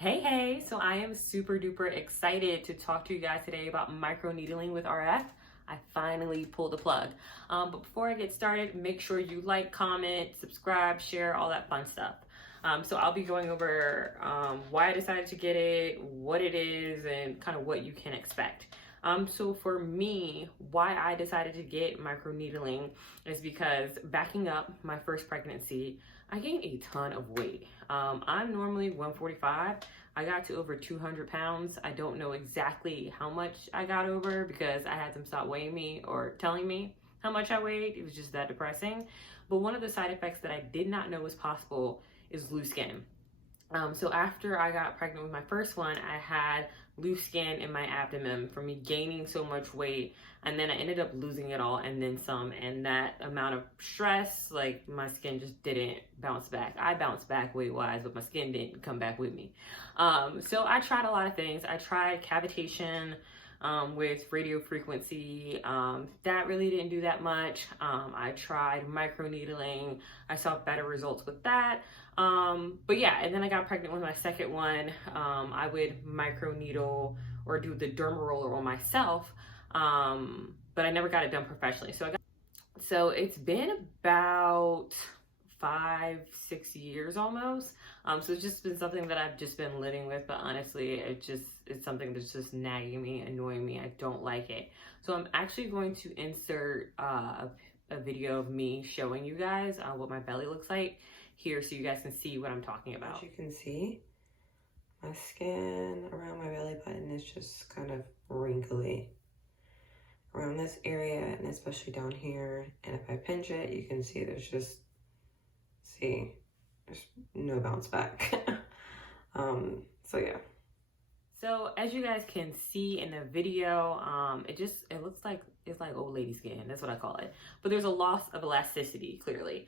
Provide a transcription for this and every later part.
Hey, so I am super duper excited to talk to you guys today about microneedling with RF. I finally pulled the plug. But before I get started, make sure you like, comment, subscribe, share, all that fun stuff. So I'll be going over why I decided to get it, what it is, and kind of what you can expect. So for me, why I decided to get microneedling is because backing up my first pregnancy, I gained a ton of weight. I'm normally 145. I got to over 200 pounds. I don't know exactly how much I got over because I had them stop weighing me or telling me how much I weighed. It was just that depressing. But one of the side effects that I did not know was possible is loose skin. So after I got pregnant with my first one, I had loose skin in my abdomen from me gaining so much weight, and then I ended up losing it all and then some. And that amount of stress, like my skin just didn't bounce back. I bounced back weight wise, but my skin didn't come back with me. So I tried a lot of things. I tried cavitation with radio frequency. That really didn't do that much. I tried microneedling. I saw better results with that. But yeah, and then I got pregnant with my second one. I would microneedle or do the derma roller on myself, but I never got it done professionally. So it's been about 5-6 years almost. So it's just been something that I've just been living with, but honestly, it's something that's just nagging me, annoying me. I don't like it. So I'm actually going to insert a video of me showing you guys what my belly looks like here so you guys can see what I'm talking about. As you can see, my skin around my belly button is just kind of wrinkly around this area, and especially down here. And if I pinch it, you can see there's no bounce back. So yeah. So as you guys can see in the video, it looks like it's like old lady skin. That's what I call it. But there's a loss of elasticity, clearly.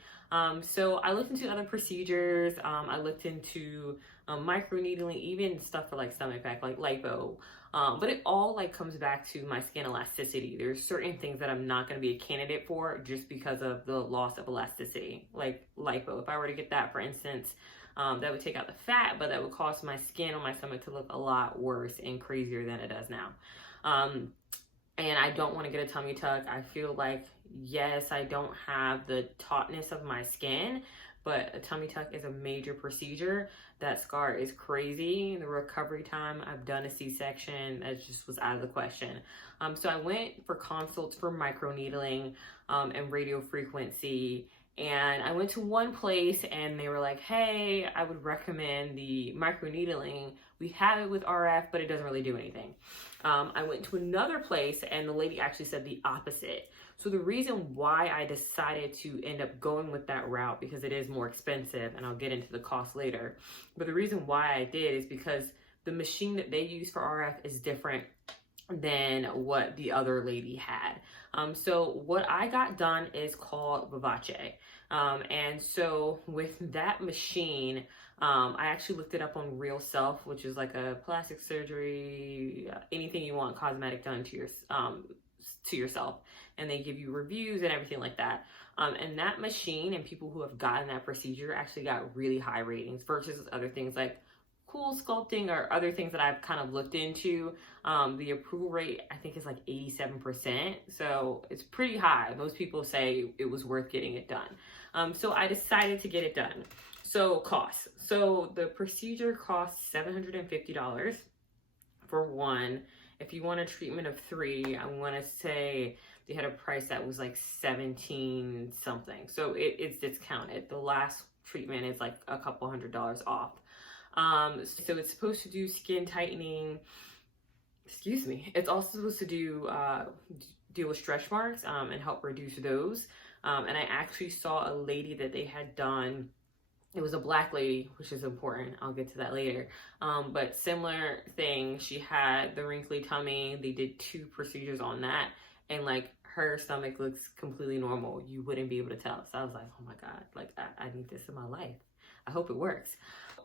So I looked into other procedures. I looked into microneedling, even stuff for like stomach back, like lipo. But it all like comes back to my skin elasticity. There's certain things that I'm not going to be a candidate for just because of the loss of elasticity, like lipo. If I were to get that, for instance, that would take out the fat, but that would cause my skin on my stomach to look a lot worse and crazier than it does now. And I don't want to get a tummy tuck. I feel like, yes, I don't have the tautness of my skin, but a tummy tuck is a major procedure. That scar is crazy. The recovery time, I've done a C-section, that just was out of the question. So I went for consults for microneedling and radio frequency. And I went to one place and they were like, hey, I would recommend the microneedling. We have it with RF, but it doesn't really do anything. I went to another place and the lady actually said the opposite. So the reason why I decided to end up going with that route, because it is more expensive, and I'll get into the cost later, but the reason why I did is because the machine that they use for RF is different than what the other lady had. So what I got done is called Vivace. And so with that machine, I actually looked it up on Real Self, which is like a plastic surgery, anything you want cosmetic done to yourself. And they give you reviews and everything like that. And that machine and people who have gotten that procedure actually got really high ratings versus other things like cool sculpting or other things that I've kind of looked into. The approval rate, I think, is like 87%. So it's pretty high. Most people say it was worth getting it done. So I decided to get it done. So costs. So the procedure costs $750 for one. If you want a treatment of 3, I want to say they had a price that was like 17 something. So it's discounted. The last treatment is like a couple $100 off. So it's supposed to do skin tightening. Excuse me. It's also supposed to do deal with stretch marks and help reduce those. And I actually saw a lady that they had done. It was a black lady, which is important. I'll get to that later. But similar thing. She had the wrinkly tummy. They did 2 procedures on that, and like her stomach looks completely normal. You wouldn't be able to tell. So I was like, oh my God, like I need this in my life. I hope it works.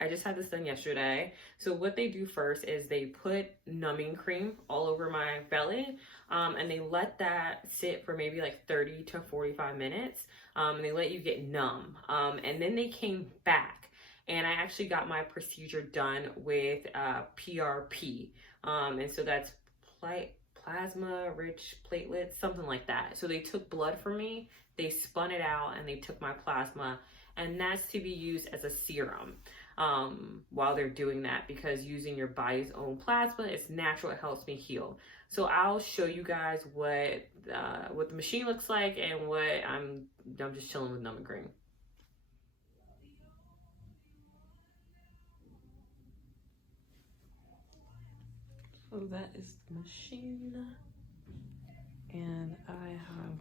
I just had this done yesterday. So what they do first is they put numbing cream all over my belly, and they let that sit for maybe like 30 to 45 minutes. And they let you get numb. And then they came back And I actually got my procedure done with PRP. And so that's plasma rich platelets, something like that. So they took blood from me, they spun it out, and they took my plasma, and that's to be used as a serum while they're doing that, because using your body's own plasma, it's natural, it helps me heal. So I'll show you guys what the machine looks like and what I'm just chilling with numb and cream. So that is the machine, and I have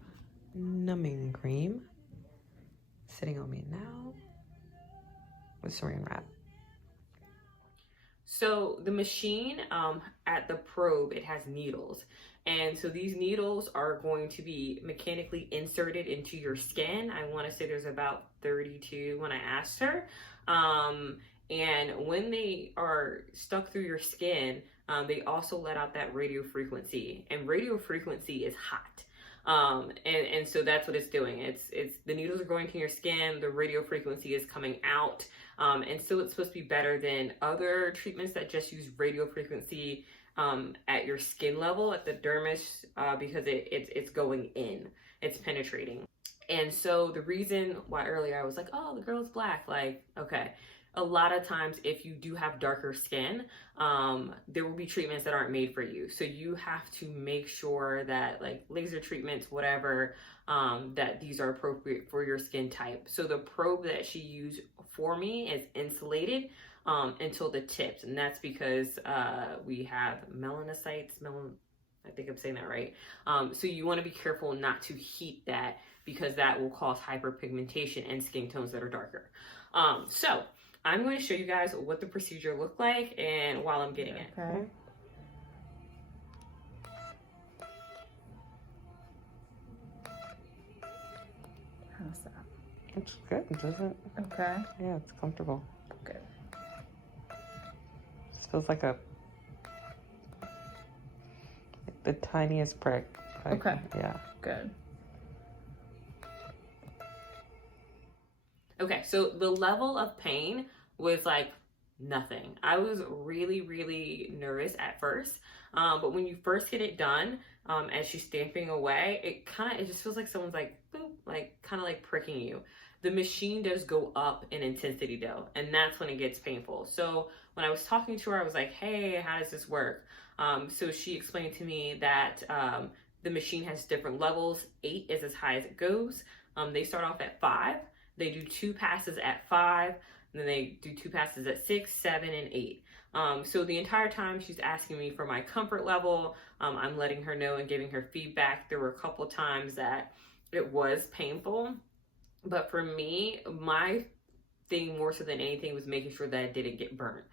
numbing cream sitting on me now with saran wrap. So the machine, at the probe, it has needles. And so these needles are going to be mechanically inserted into your skin. I want to say there's about 32 when I asked her. And when they are stuck through your skin, they also let out that radio frequency, and radio frequency is hot. And so that's what it's doing. It's the needles are going to your skin, the radio frequency is coming out. And so it's supposed to be better than other treatments that just use radio frequency at your skin level, at the dermis, because it's going in, it's penetrating. And so the reason why earlier I was like, oh, the girl's black, like, okay. A lot of times, if you do have darker skin, there will be treatments that aren't made for you. So you have to make sure that, like laser treatments, whatever, that these are appropriate for your skin type. So the probe that she used for me is insulated until the tips. And that's because we have melanocytes, I think I'm saying that right. So you want to be careful not to heat that, because that will cause hyperpigmentation and skin tones that are darker. So I'm going to show you guys what the procedure looked like and while I'm getting it. Okay. How's that? It's good, doesn't? Okay. Yeah, it's comfortable. Good. It feels like the tiniest prick. Like, okay. Yeah. Good. Okay, so the level of pain was like nothing. I was really, really nervous at first, but when you first get it done, as she's stamping away, it just feels like someone's like, boop, like kind of like pricking you. The machine does go up in intensity though, and that's when it gets painful. So when I was talking to her, I was like, hey, how does this work? So she explained to me that the machine has different levels. 8 is as high as it goes. They start off at 5. They do 2 passes at 5, and then they do 2 passes at 6, 7, and 8. So the entire time she's asking me for my comfort level. I'm letting her know and giving her feedback. There were a couple times that it was painful, but for me, my thing more so than anything was making sure that I didn't get burnt.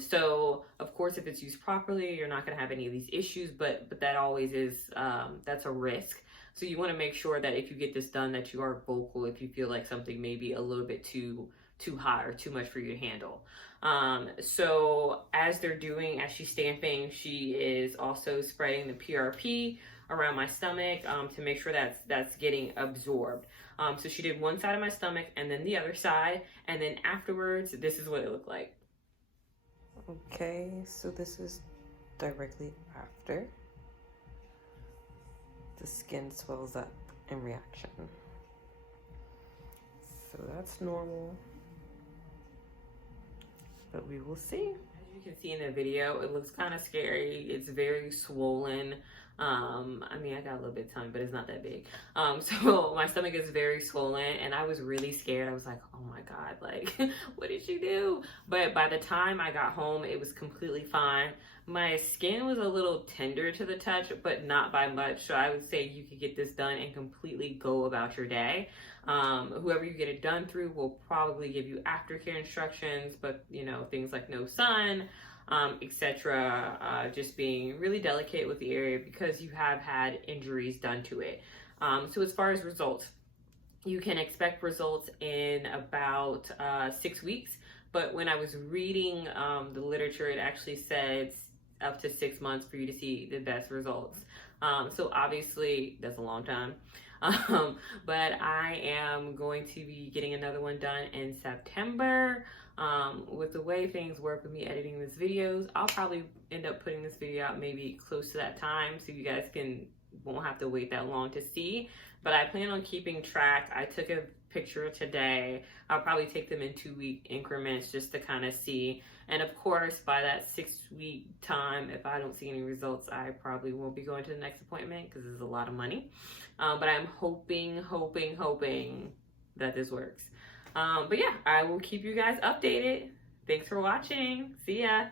So of course, if it's used properly, you're not going to have any of these issues, but that always is, that's a risk. So you want to make sure that if you get this done, that you are vocal if you feel like something may be a little bit too hot or too much for you to handle. So as she's stamping, she is also spreading the PRP around my stomach to make sure that's getting absorbed. So she did one side of my stomach and then the other side, and then afterwards, this is what it looked like. Okay, so this is directly after. The skin swells up in reaction. So that's normal. But we will see. As you can see in the video, it looks kind of scary. It's very swollen. I mean, I got a little bit of tummy, but it's not that big. So my stomach is very swollen, and I was really scared. I was like, oh my God, like, what did she do? But by the time I got home, it was completely fine. My skin was a little tender to the touch, but not by much. So I would say you could get this done and completely go about your day. Whoever you get it done through will probably give you aftercare instructions, but things like no sun, etc. Just being really delicate with the area because you have had injuries done to it. So as far as results, you can expect results in about 6 weeks. But when I was reading the literature, it actually said up to 6 months for you to see the best results. So obviously that's a long time. But I am going to be getting another one done in September. With the way things work with me editing these videos, I'll probably end up putting this video out maybe close to that time, so you guys won't have to wait that long to see. But I plan on keeping track. I took a picture today. I'll probably take them in 2-week increments just to kind of see. And of course, by that 6-week time, if I don't see any results, I probably won't be going to the next appointment because it's a lot of money. But I'm hoping that this works. But yeah, I will keep you guys updated. Thanks for watching. See ya.